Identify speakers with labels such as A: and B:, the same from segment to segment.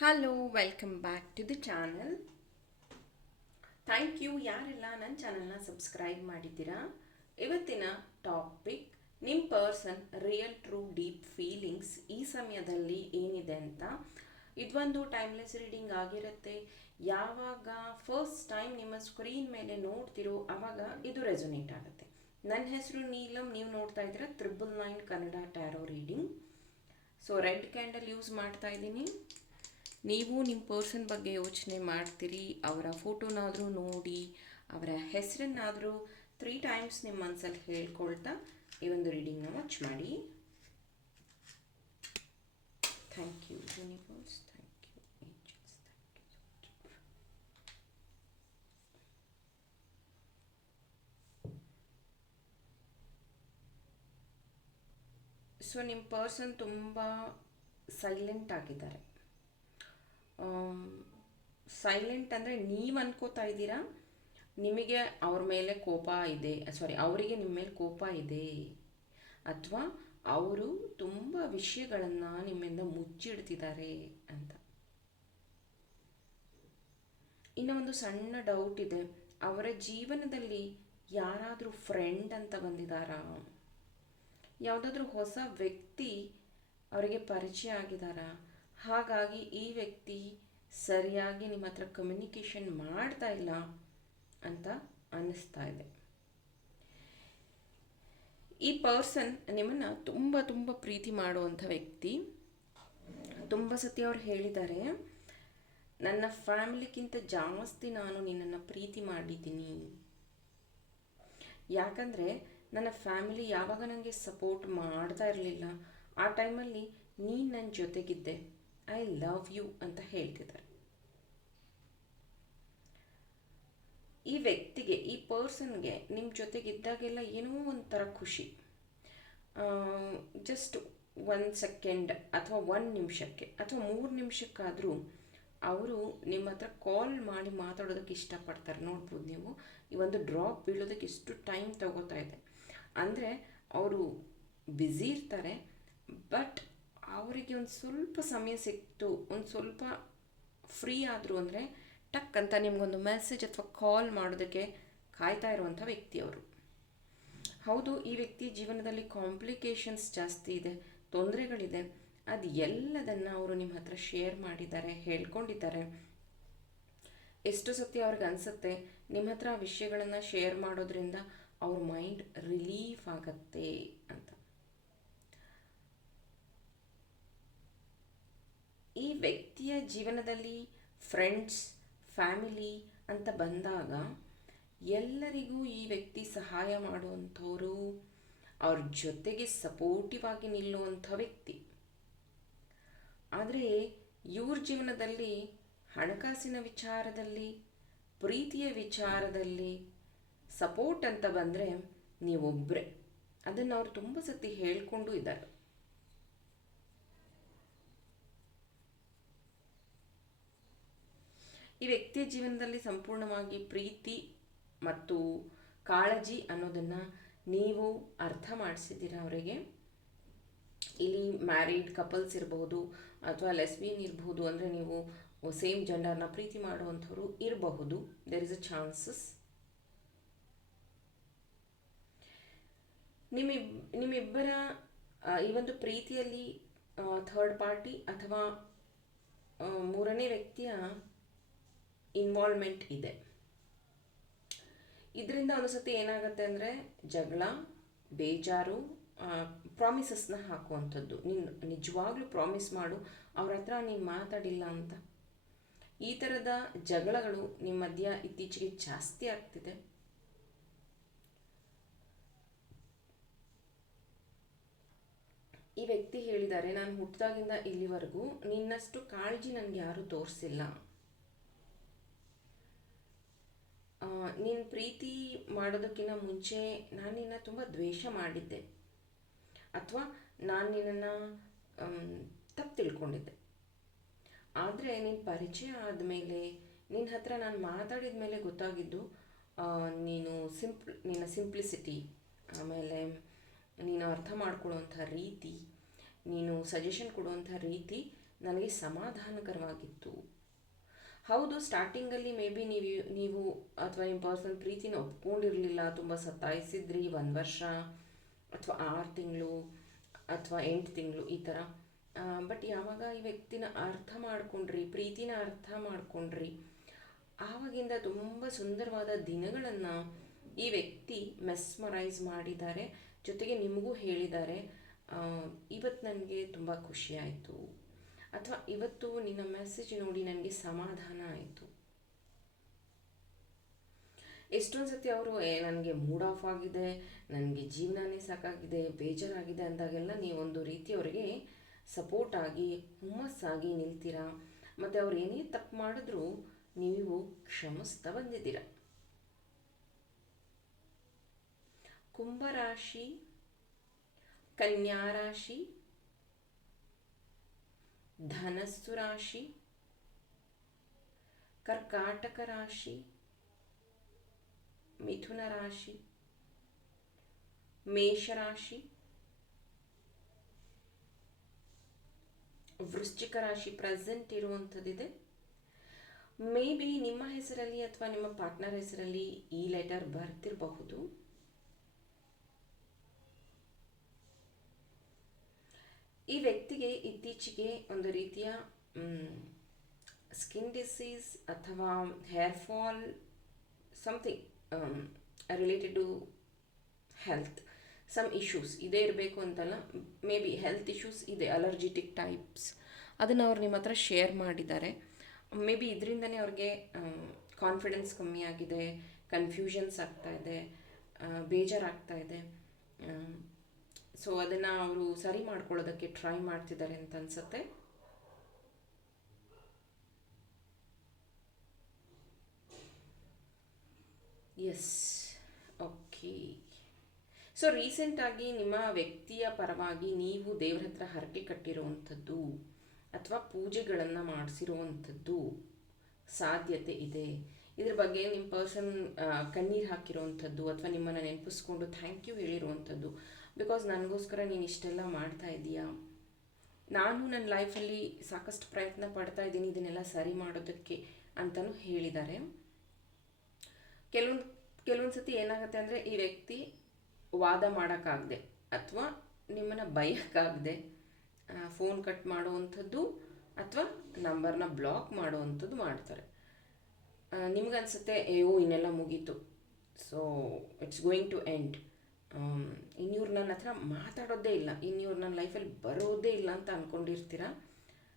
A: Hello welcome back to the channel thank you ಯಾರೆಲ್ಲ ನನ್ನ ಚಾನಲ್ನ ಸಬ್ಸ್ಕ್ರೈಬ್ ಮಾಡಿದ್ದೀರಾ? ಇವತ್ತಿನ ಟಾಪಿಕ್ ನಿಮ್ಮ person real true deep feelings ಈ ಸಮಯದಲ್ಲಿ ಏನಿದೆ ಅಂತ. ಇದೊಂದು ಟೈಮ್ಲೆಸ್ ರೀಡಿಂಗ್ ಆಗಿರುತ್ತೆ. ಯಾವಾಗ ಫಸ್ಟ್ ಟೈಮ್ ನಿಮ್ಮ ಸ್ಕ್ರೀನ್ ಮೇಲೆ ನೋಡ್ತಿರೋ ಆವಾಗ ಇದು ರೆಸೊನೇಟ್ ಆಗುತ್ತೆ. ನನ್ನ ಹೆಸರು ನೀಲಂ, ನೀವು ನೋಡ್ತಾ ಇದ್ದೀರಾ triple nine Kannada tarot reading so red candle use ಮಾಡ್ತಾ ಇದ್ದೀನಿ. ನೀವು ನಿಮ್ಮ ಪರ್ಸನ್ ಬಗ್ಗೆ ಯೋಚನೆ ಮಾಡ್ತೀರಿ, ಅವರ ಫೋಟೋನಾದರೂ ನೋಡಿ, ಅವರ ಹೆಸರನ್ನಾದರೂ ತ್ರೀ ಟೈಮ್ಸ್ ನಿಮ್ಮ ಮನಸ್ಸಲ್ಲಿ ಹೇಳ್ಕೊಳ್ತಾ ಈ ಒಂದು ರೀಡಿಂಗ್ನ ವಾಚ್ ಮಾಡಿ. Thank you universe thank you so ನಿಮ್ಮ ಪರ್ಸನ್ ತುಂಬ ಸೈಲೆಂಟ್ ಆಗಿದ್ದಾರೆ. ಸೈಲೆಂಟ್ ಅಂದರೆ ನೀವು ಅನ್ಕೋತಾ ಇದ್ದೀರಾ? ನಿಮಗೆ ಅವ್ರ ಮೇಲೆ ಕೋಪ ಇದೆ ಸಾರಿ ಅವರಿಗೆ ನಿಮ್ಮ ಮೇಲೆ ಕೋಪ ಇದೆ, ಅಥವಾ ಅವರು ತುಂಬ ವಿಷಯಗಳನ್ನು ನಿಮ್ಮಿಂದ ಮುಚ್ಚಿಡ್ತಿದ್ದಾರೆ ಅಂತ. ಇನ್ನು ಒಂದು ಸಣ್ಣ ಡೌಟ್ ಇದೆ. ಅವರ ಜೀವನದಲ್ಲಿ ಯಾರಾದರೂ ಫ್ರೆಂಡ್ ಅಂತ ಬಂದಿದ್ದಾರಾ ಯಾವುದಾದ್ರೂ ಹೊಸ ವ್ಯಕ್ತಿ ಅವರಿಗೆ ಪರಿಚಯ ಆಗಿದ್ದಾರಾ ಹಾಗಾಗಿ ಈ ವ್ಯಕ್ತಿ ಸರಿಯಾಗಿ ನಿಮ್ಮ ಹತ್ರ ಕಮ್ಯುನಿಕೇಷನ್ ಮಾಡ್ತಾ ಇಲ್ಲ ಅಂತ ಅನ್ನಿಸ್ತಾ ಇದೆ. ಈ ಪರ್ಸನ್ ನಿಮ್ಮನ್ನು ತುಂಬ ತುಂಬ ಪ್ರೀತಿ ಮಾಡುವಂಥ ವ್ಯಕ್ತಿ. ತುಂಬ ಸತಿ ಅವ್ರು ಹೇಳಿದ್ದಾರೆ, ನನ್ನ ಫ್ಯಾಮಿಲಿಗಿಂತ ಜಾಸ್ತಿ ನಾನು ನಿನ್ನನ್ನು ಪ್ರೀತಿ ಮಾಡಿದ್ದೀನಿ. ಯಾಕಂದರೆ ನನ್ನ ಫ್ಯಾಮಿಲಿ ಯಾವಾಗ ನನಗೆ ಸಪೋರ್ಟ್ ಮಾಡ್ತಾ ಇರಲಿಲ್ಲ, ಆ ಟೈಮಲ್ಲಿ ನೀನು ನನ್ನ ಜೊತೆಗಿದ್ದೆ. ಐ ಲವ್ ಯು ಅಂತ ಹೇಳ್ತಿದ್ದಾರೆ. ಈ ವ್ಯಕ್ತಿಗೆ, ಈ ಪರ್ಸನ್ಗೆ ನಿಮ್ಮ ಜೊತೆಗಿದ್ದಾಗೆಲ್ಲ ಏನೋ ಒಂಥರ ಖುಷಿ. ಜಸ್ಟ್ ಒಂದು ಸೆಕೆಂಡ್ ಅಥವಾ ಒಂದು ನಿಮಿಷಕ್ಕೆ ಅಥವಾ ಮೂರು ನಿಮಿಷಕ್ಕಾದರೂ ಅವರು ನಿಮ್ಮ ಹತ್ರ ಕಾಲ್ ಮಾಡಿ ಮಾತಾಡೋದಕ್ಕೆ ಇಷ್ಟಪಡ್ತಾರೆ. ನೋಡ್ಬೋದು ನೀವು. ಈ ಒಂದು ಡ್ರಾಪ್ ಬೀಳೋದಕ್ಕೆ ಎಷ್ಟು ಟೈಮ್ ತಗೋತಾ ಇದೆ. ಅಂದರೆ, ಅವರು ಬ್ಯುಸಿ ಇರ್ತಾರೆ ಬಟ್ ಅವರಿಗೆ ಒಂದು ಸ್ವಲ್ಪ ಸಮಯ ಸಿಕ್ತು, ಒಂದು ಸ್ವಲ್ಪ ಫ್ರೀ ಆದರೂ ಅಂದರೆ ಟಕ್ ಅಂತ ನಿಮಗೊಂದು ಮೆಸೇಜ್ ಅಥವಾ ಕಾಲ್ ಮಾಡೋದಕ್ಕೆ ಕಾಯ್ತಾ ಇರುವಂಥ ವ್ಯಕ್ತಿ ಅವರು. ಹೌದು, ಈ ವ್ಯಕ್ತಿ ಜೀವನದಲ್ಲಿ ಕಾಂಪ್ಲಿಕೇಶನ್ಸ್ ಜಾಸ್ತಿ ಇದೆ, ತೊಂದರೆಗಳಿದೆ. ಅದು ಎಲ್ಲದನ್ನು ಅವರು ನಿಮ್ಮ ಹತ್ರ ಶೇರ್ ಮಾಡಿದ್ದಾರೆ, ಹೇಳ್ಕೊಂಡಿದ್ದಾರೆ. ಎಷ್ಟು ಸತಿ ಅವ್ರಿಗೆ ಅನಿಸುತ್ತೆ ನಿಮ್ಮ ಹತ್ರ ಆ ವಿಷಯಗಳನ್ನು ಶೇರ್ ಮಾಡೋದ್ರಿಂದ ಅವ್ರ ಮೈಂಡ್ ರಿಲೀಫ್ ಆಗತ್ತೆ ಅಂತ. ಈ ವ್ಯಕ್ತಿಯ ಜೀವನದಲ್ಲಿ ಫ್ರೆಂಡ್ಸ್ ಫ್ಯಾಮಿಲಿ ಅಂತ ಬಂದಾಗ ಎಲ್ಲರಿಗೂ ಈ ವ್ಯಕ್ತಿ ಸಹಾಯ ಮಾಡುವಂಥವರು ಅವ್ರ ಜೊತೆಗೆ ಸಪೋರ್ಟಿವ್ ಆಗಿ ನಿಲ್ಲುವಂಥ ವ್ಯಕ್ತಿ. ಆದರೆ ಇವ್ರ ಜೀವನದಲ್ಲಿ ಹಣಕಾಸಿನ ವಿಚಾರದಲ್ಲಿ, ಪ್ರೀತಿಯ ವಿಚಾರದಲ್ಲಿ ಸಪೋರ್ಟ್ ಅಂತ ಬಂದರೆ ನೀವೊಬ್ಬರೇ ಅದನ್ನು ಅವ್ರು ತುಂಬ ಸತಿ ಹೇಳಿಕೊಂಡು ಇದ್ದಾರೆ. ಈ ವ್ಯಕ್ತಿಯ ಜೀವನದಲ್ಲಿ ಸಂಪೂರ್ಣವಾಗಿ ಪ್ರೀತಿ ಮತ್ತು ಕಾಳಜಿ ಅನ್ನೋದನ್ನು ನೀವು ಅರ್ಥ ಮಾಡಿಸಿದ್ದೀರಾ ಅವರಿಗೆ? ಇಲ್ಲಿ ಮ್ಯಾರಿಡ್ ಕಪಲ್ಸ್ ಇರಬಹುದು ಅಥವಾ ಲೆಸ್ಬಿಯನ್ ಇರಬಹುದು ಅಂದರೆ ನೀವು ಸೇಮ್ ಜೆಂಡರ್ನ ಪ್ರೀತಿ ಮಾಡುವಂಥವ್ರು ಇರಬಹುದು. ದೇರ್ ಇಸ್ ಅ ಚಾನ್ಸಸ್ ನಿಮ್ಮಿಬ್ ನಿಮ್ಮಿಬ್ಬರ ಈ ಒಂದು ಪ್ರೀತಿಯಲ್ಲಿ ಥರ್ಡ್ ಪಾರ್ಟಿ ಅಥವಾ ಮೂರನೇ ವ್ಯಕ್ತಿಯ ಇನ್ವಾಲ್ವ್ಮೆಂಟ್ ಇದೆ. ಇದರಿಂದ ಒಂದು ಸತಿ ಏನಾಗುತ್ತೆ ಅಂದರೆ ಜಗಳ, ಬೇಜಾರು ಪ್ರಾಮಿಸಸ್ನ ಹಾಕುವಂಥದ್ದು. ನೀನು ನಿಜವಾಗ್ಲೂ ಪ್ರಾಮಿಸ್ ಮಾಡು, ಅವ್ರ ಹತ್ರ ನೀನು ಮಾತಾಡಿಲ್ಲ ಅಂತ. ಈ ಥರದ ಜಗಳಗಳು ನಿಮ್ಮ ಮಧ್ಯ ಇತ್ತೀಚೆಗೆ ಜಾಸ್ತಿ ಆಗ್ತಿದೆ. ಈ ವ್ಯಕ್ತಿ ಹೇಳಿದ್ದಾರೆ, ನಾನು ಹುಟ್ಟಿದಾಗಿಂದ ಇಲ್ಲಿವರೆಗೂ ನಿನ್ನಷ್ಟು ಕಾಳಜಿ ನನಗೆ ಯಾರೂ ತೋರಿಸಿಲ್ಲ. ನೀನು ಪ್ರೀತಿ ಮಾಡೋದಕ್ಕಿಂತ ಮುಂಚೆ ನಾನು ನಿನ್ನ ತುಂಬ ದ್ವೇಷ ಮಾಡಿದ್ದೆ. ಅಥವಾ ನಾನು ನಿನ್ನನ್ನು ತಪ್ಪು ತಿಳ್ಕೊಂಡಿದ್ದೆ. ಆದರೆ ನಿನ್ನ ಪರಿಚಯ ಆದಮೇಲೆ ನಿನ್ನ ಹತ್ರ ನಾನು ಮಾತಾಡಿದ ಮೇಲೆ ಗೊತ್ತಾಗಿದ್ದು ನೀನು ಸಿಂಪ್ಲ್ ನಿನ್ನ ಸಿಂಪ್ಲಿಸಿಟಿ, ಆಮೇಲೆ ನೀನು ಅರ್ಥ ಮಾಡ್ಕೊಳ್ಳೋವಂಥ ರೀತಿ, ನೀನು ಸಜೆಷನ್ ಕೊಡುವಂಥ ರೀತಿ, ನನಗೆ ಸಮಾಧಾನಕರವಾಗಿತ್ತು. ಹೌದು ಸ್ಟಾರ್ಟಿಂಗಲ್ಲಿ ಮೇ ಬಿ ನೀವು ನೀವು ಅಥವಾ ನಿಮ್ಮ ಪರ್ಸನ್ ಪ್ರೀತಿನ ಒಪ್ಕೊಂಡಿರಲಿಲ್ಲ, ತುಂಬ ಸತಾಯಿಸಿದ್ರಿ, ಒಂದು ವರ್ಷ ಅಥವಾ ಆರು ತಿಂಗಳು ಅಥವಾ ಎಂಟು ತಿಂಗಳು ಈ ಥರ ಬಟ್ ಯಾವಾಗ ಈ ವ್ಯಕ್ತಿನ ಅರ್ಥ ಮಾಡ್ಕೊಂಡ್ರಿ, ಪ್ರೀತಿನ ಅರ್ಥ ಮಾಡ್ಕೊಂಡ್ರಿ, ಆವಾಗಿಂದ ತುಂಬ ಸುಂದರವಾದ ದಿನಗಳನ್ನು ಈ ವ್ಯಕ್ತಿ ಮೆಸ್ಮರೈಸ್ ಮಾಡಿದ್ದಾರೆ. ಜೊತೆಗೆ ನಿಮಗೂ ಹೇಳಿದ್ದಾರೆ. ಇವತ್ತು ನನಗೆ ತುಂಬ ಖುಷಿ ಆಯಿತು. ಅಥವಾ ಇವತ್ತು ನಿನ್ನ ಮೆಸೇಜ್ ನೋಡಿ ನನಗೆ ಸಮಾಧಾನ ಆಯಿತು. ಎಷ್ಟೊಂದು ಸತಿ ಅವರು, ಏ, ನನಗೆ ಮೂಡ್ ಆಫ್ ಆಗಿದೆ, ನನಗೆ ಜೀವನನೇ ಸಾಕಾಗಿದೆ, ಬೇಜಾರಾಗಿದೆ ಅಂದಾಗೆಲ್ಲ ನೀವೊಂದು ರೀತಿ ಅವರಿಗೆ ಸಪೋರ್ಟ್ ಆಗಿ, ಹುಮ್ಮಸ್ಸಾಗಿ ನಿಲ್ತೀರಾ? ಮತ್ತು ಅವ್ರು ಏನೇ ತಪ್ಪು ಮಾಡಿದ್ರೂ, ನೀವು ಕ್ಷಮಿಸ್ತಾ ಬಂದಿದ್ದೀರ? ಕುಂಭರಾಶಿ ಕನ್ಯಾ ರಾಶಿ ಧನಸ್ಸು ರಾಶಿ, ಕರ್ಕಾಟಕ ರಾಶಿ, ಮಿಥುನ ರಾಶಿ ಮೇಷರಾಶಿ ವೃಶ್ಚಿಕ ರಾಶಿ ಪ್ರೆಸೆಂಟ್ ಇರುವಂಥದ್ದಿದೆ. ಮೇ ಬಿ ನಿಮ್ಮ ಹೆಸರಲ್ಲಿ ಅಥವಾ ನಿಮ್ಮ ಪಾರ್ಟ್ನರ್ ಹೆಸರಲ್ಲಿ ಈ ಲೆಟರ್ ಬರ್ತಿರಬಹುದು. ಈ ವ್ಯಕ್ತಿಗೆ ಇತ್ತೀಚೆಗೆ ಒಂದು ರೀತಿಯ ಸ್ಕಿನ್ ಡಿಸೀಸ್ ಅಥವಾ hair fall something related to health some issues ಇದೇ ಇರಬೇಕು ಅಂತಲ್ಲ ಮೇ ಬಿ ಹೆಲ್ತ್ ಇಶ್ಯೂಸ್ ಇದೆ ಅಲರ್ಜಿಟಿಕ್ ಟೈಪ್ಸ್ ಅದನ್ನು ಅವ್ರು ನಿಮ್ಮ ಹತ್ರ ಶೇರ್ ಮಾಡಿದ್ದಾರೆ. ಮೇ ಬಿ ಇದರಿಂದನೇ ಅವ್ರಿಗೆ ಕಾನ್ಫಿಡೆನ್ಸ್ ಕಮ್ಮಿ ಆಗಿದೆ ಕನ್ಫ್ಯೂಷನ್ಸ್ ಆಗ್ತಾ ಇದೆ ಬೇಜಾರಾಗ್ತಾ ಇದೆ. ಸೊ ಅದನ್ನು ಅವರು ಸರಿ ಮಾಡ್ಕೊಳ್ಳೋದಕ್ಕೆ ಟ್ರೈ ಮಾಡ್ತಿದ್ದಾರೆ ಅಂತ ಅನ್ಸುತ್ತೆ. ಎಸ್ ಓಕೆ ಸೊ ರೀಸೆಂಟಾಗಿ ನಿಮ್ಮ ವ್ಯಕ್ತಿಯ ಪರವಾಗಿ ನೀವು ದೇವ್ರ ಹತ್ರ ಹರಕೆ ಕಟ್ಟಿರುವಂಥದ್ದು ಅಥವಾ ಪೂಜೆಗಳನ್ನು ಮಾಡಿಸಿರುವಂಥದ್ದು ಸಾಧ್ಯತೆ ಇದೆ. ಇದ್ರ ಬಗ್ಗೆ ನಿಮ್ಮ ಪರ್ಸನ್ ಕಣ್ಣೀರು ಹಾಕಿರುವಂಥದ್ದು ಅಥವಾ ನಿಮ್ಮನ್ನು ನೆನಪಿಸ್ಕೊಂಡು ಥ್ಯಾಂಕ್ ಯು ಹೇಳಿರುವಂಥದ್ದು. ಬಿಕಾಸ್ ನನಗೋಸ್ಕರ ನೀನು ಇಷ್ಟೆಲ್ಲ ಮಾಡ್ತಾ ಇದೀಯಾ? ನಾನು ನನ್ನ ಲೈಫಲ್ಲಿ ಸಾಕಷ್ಟು ಪ್ರಯತ್ನ ಪಡ್ತಾ ಇದ್ದೀನಿ ಇದನ್ನೆಲ್ಲ ಸರಿ ಮಾಡೋದಕ್ಕೆ ಅಂತಲೂ ಹೇಳಿದ್ದಾರೆ. ಕೆಲವೊಂದು ಕೆಲವೊಂದು ಸತಿ ಏನಾಗುತ್ತೆ ಅಂದರೆ ಈ ವ್ಯಕ್ತಿ ವಾದ ಮಾಡೋಕ್ಕಾಗದೆ ಅಥವಾ ನಿಮ್ಮನ್ನು ಬೈಯಕ್ಕಾಗದೆ ಫೋನ್ ಕಟ್ ಮಾಡುವಂಥದ್ದು ಅಥವಾ ನಂಬರ್ನ ಬ್ಲಾಕ್ ಮಾಡುವಂಥದ್ದು ಮಾಡ್ತಾರೆ. ನಿಮ್ಗನ್ಸುತ್ತೆ, ಅಯ್ಯೋ, ಇನ್ನೆಲ್ಲ ಮುಗೀತು. So it's going to end ಇನ್ಯೂರು ನನ್ನ ಹತ್ರ ಮಾತಾಡೋದೇ ಇಲ್ಲ. ಇನ್ನಿವ್ರು ನನ್ನ ಲೈಫಲ್ಲಿ ಬರೋದೇ ಇಲ್ಲ ಅಂತ ಅಂದ್ಕೊಂಡಿರ್ತೀರ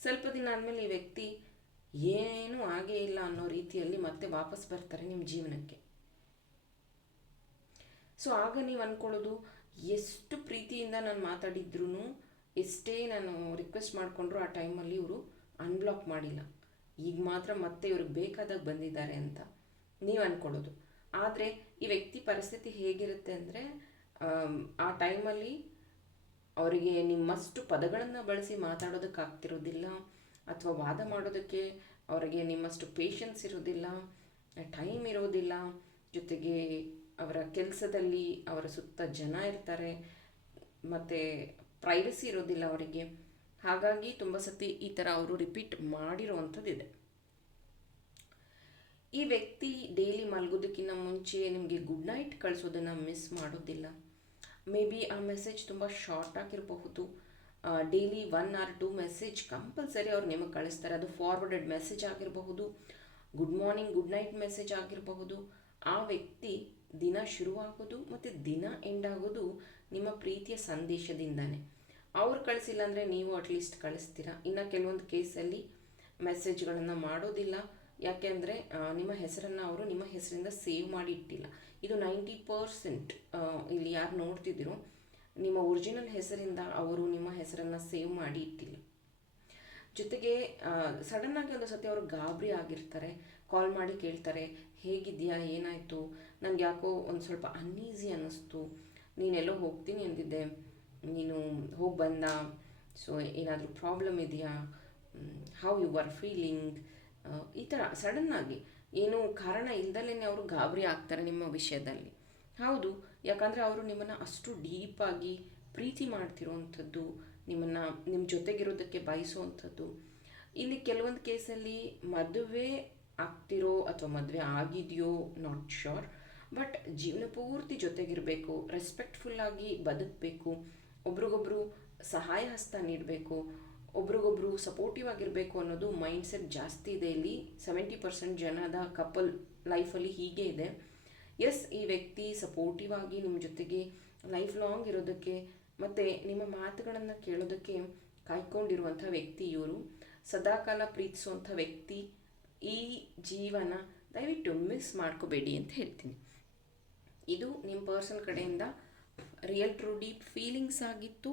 A: ಸ್ವಲ್ಪ ದಿನ ಆದಮೇಲೆ ಈ ವ್ಯಕ್ತಿ ಏನೂ ಆಗೇ ಇಲ್ಲ ಅನ್ನೋ ರೀತಿಯಲ್ಲಿ ಮತ್ತೆ ವಾಪಸ್ ಬರ್ತಾರೆ ನಿಮ್ಮ ಜೀವನಕ್ಕೆ. ಸೊ ಆಗ ನೀವು ಅಂದ್ಕೊಳ್ಳೋದು ಎಷ್ಟು ಪ್ರೀತಿಯಿಂದ ನಾನು ಮಾತಾಡಿದ್ರು ಎಷ್ಟೇ ನಾನು ರಿಕ್ವೆಸ್ಟ್ ಮಾಡಿಕೊಂಡ್ರು ಆ ಟೈಮಲ್ಲಿ ಇವರು ಅನ್ಬ್ಲಾಕ್ ಮಾಡಿಲ್ಲ. ಈಗ ಮಾತ್ರ ಮತ್ತೆ ಇವ್ರಿಗೆ ಬೇಕಾದಾಗ ಬಂದಿದ್ದಾರೆ ಅಂತ ನೀವು ಅಂದ್ಕೊಳ್ಳೋದು ಆದರೆ ಈ ವ್ಯಕ್ತಿ ಪರಿಸ್ಥಿತಿ ಹೇಗಿರುತ್ತೆ ಅಂದರೆ ಆ ಟೈಮಲ್ಲಿ ಅವರಿಗೆ ನಿಮ್ಮಷ್ಟು ಪದಗಳನ್ನು ಬಳಸಿ ಮಾತಾಡೋದಕ್ಕಾಗ್ತಿರೋದಿಲ್ಲ ಅಥವಾ ವಾದ ಮಾಡೋದಕ್ಕೆ ಅವರಿಗೆ ನಿಮ್ಮಷ್ಟು ಪೇಷನ್ಸ್ ಇರೋದಿಲ್ಲ ಟೈಮ್ ಇರೋದಿಲ್ಲ, ಜೊತೆಗೆ ಅವರ ಕೆಲಸದಲ್ಲಿ ಅವರ ಸುತ್ತ ಜನ ಇರ್ತಾರೆ, ಮತ್ತು ಪ್ರೈವಸಿ ಇರೋದಿಲ್ಲ ಅವರಿಗೆ. ಹಾಗಾಗಿ ತುಂಬ ಸತಿ ಈ ಥರ ಅವರು ರಿಪೀಟ್ ಮಾಡಿರೋವಂಥದ್ದಿದೆ. ಈ ವ್ಯಕ್ತಿ ಡೈಲಿ ಮಲಗೋದಕ್ಕಿಂತ ಮುಂಚೆ ನಿಮಗೆ ಗುಡ್ ನೈಟ್ ಕಳಿಸೋದನ್ನು ಮಿಸ್ ಮಾಡೋದಿಲ್ಲ. ಮೇ ಬಿ ಆ ಮೆಸೇಜ್ ತುಂಬ ಶಾರ್ಟ್ ಆಗಿರಬಹುದು. Daily one or two message compulsory ಅವ್ರು ನಿಮಗೆ ಕಳಿಸ್ತಾರೆ. ಅದು ಫಾರ್ವರ್ಡೆಡ್ ಮೆಸೇಜ್ ಆಗಿರಬಹುದು. Good morning good night message ಆಗಿರಬಹುದು. ಆ ವ್ಯಕ್ತಿ ದಿನ ಶುರುವಾಗೋದು ಮತ್ತು ದಿನ ಎಂಡ್ ಆಗೋದು ನಿಮ್ಮ ಪ್ರೀತಿಯ ಸಂದೇಶದಿಂದನೇ. ಅವ್ರು ಕಳಿಸಿಲ್ಲ ಅಂದರೆ ನೀವು ಅಟ್ಲೀಸ್ಟ್ ಕಳಿಸ್ತೀರಾ? ಇನ್ನು ಕೆಲವೊಂದು ಕೇಸಲ್ಲಿ ಮೆಸೇಜ್ಗಳನ್ನು ಮಾಡೋದಿಲ್ಲ. ಯಾಕೆ ಅಂದರೆ ನಿಮ್ಮ ಹೆಸರನ್ನು ಅವರು ನಿಮ್ಮ ಹೆಸರಿಂದ ಸೇವ್ ಮಾಡಿ ಇಟ್ಟಿಲ್ಲ ಇದು ನೈಂಟಿ ಪರ್ಸೆಂಟ್ ಇಲ್ಲಿ ಯಾರು ನೋಡ್ತಿದ್ದೀರೋ, ನಿಮ್ಮ ಒರಿಜಿನಲ್ ಹೆಸರಿಂದ ಅವರು ನಿಮ್ಮ ಹೆಸರನ್ನು ಸೇವ್ ಮಾಡಿ ಇಟ್ಟಿಲ್ಲ ಜೊತೆಗೆ ಸಡನ್ನಾಗಿ ಒಂದು ಸತಿ ಅವರು ಗಾಬರಿ ಆಗಿರ್ತಾರೆ ಕಾಲ್ ಮಾಡಿ ಕೇಳ್ತಾರೆ ಹೇಗಿದೆಯಾ ಏನಾಯಿತು? ನನಗೆ ಯಾಕೋ ಒಂದು ಸ್ವಲ್ಪ ಅನ್ಈಸಿ ಅನ್ನಿಸ್ತು. ನೀನೆಲ್ಲೋ ಹೋಗ್ತೀನಿ ಅಂದಿದ್ದೆ. ನೀನು ಹೋಗಿ ಬಂದ. ಸೊ ಏನಾದರೂ ಪ್ರಾಬ್ಲಮ್ ಇದೆಯಾ? ಹೌ ಯು ಆರ್ ಫೀಲಿಂಗ್ ಈ ಥರ ಸಡನ್ನಾಗಿ ಏನು ಕಾರಣ ಇಲ್ದಲೇ ಅವರು ಗಾಬರಿ ಆಗ್ತಾರೆ ನಿಮ್ಮ ವಿಷಯದಲ್ಲಿ. ಹೌದು, ಯಾಕಂದರೆ ಅವರು ನಿಮ್ಮನ್ನು ಅಷ್ಟು ಡೀಪಾಗಿ ಪ್ರೀತಿ ಮಾಡ್ತಿರೋವಂಥದ್ದು ನಿಮ್ಮನ್ನು ನಿಮ್ಮ ಜೊತೆಗಿರೋದಕ್ಕೆ ಬಯಸುವಂಥದ್ದು ಇಲ್ಲಿ ಕೆಲವೊಂದು ಕೇಸಲ್ಲಿ ಮದುವೆ ಆಗ್ತಿರೋ ಅಥವಾ ಮದುವೆ ಆಗಿದೆಯೋ ನಾಟ್ ಶ್ಯೂರ್ ಬಟ್ ಜೀವನ ಪೂರ್ತಿ ಜೊತೆಗಿರಬೇಕು ರೆಸ್ಪೆಕ್ಟ್ಫುಲ್ಲಾಗಿ ಬದುಕಬೇಕು, ಒಬ್ರಿಗೊಬ್ರು ಸಹಾಯ ಹಸ್ತ ನೀಡಬೇಕು ಒಬ್ರಿಗೊಬ್ರು ಸಪೋರ್ಟಿವ್ ಆಗಿರಬೇಕು ಅನ್ನೋದು ಮೈಂಡ್ ಸೆಟ್ ಜಾಸ್ತಿ ಇದೆ ಇಲ್ಲಿ. ಸೆವೆಂಟಿ ಪರ್ಸೆಂಟ್ ಜನದ ಕಪಲ್ ಲೈಫಲ್ಲಿ ಹೀಗೆ ಇದೆ. ಎಸ್ ಈ ವ್ಯಕ್ತಿ ಸಪೋರ್ಟಿವ್ ಆಗಿ ನಿಮ್ಮ ಜೊತೆಗೆ ಲೈಫ್ ಲಾಂಗ್ ಇರೋದಕ್ಕೆ ಮತ್ತು ನಿಮ್ಮ ಮಾತುಗಳನ್ನು ಕೇಳೋದಕ್ಕೆ ಕಾಯ್ಕೊಂಡಿರುವಂಥ ವ್ಯಕ್ತಿ ಇವರು. ಸದಾಕಾಲ ಪ್ರೀತಿಸುವಂಥ ವ್ಯಕ್ತಿ ಈ ಜೀವನ ದಯವಿಟ್ಟು ಮಿಸ್ ಮಾಡ್ಕೋಬೇಡಿ ಅಂತ ಹೇಳ್ತೀನಿ. ಇದು ನಿಮ್ಮ ಪರ್ಸನ್ ಕಡೆಯಿಂದ ರಿಯಲ್ ಟ್ರೂ ಡೀಪ್ ಫೀಲಿಂಗ್ಸ್ ಆಗಿತ್ತು.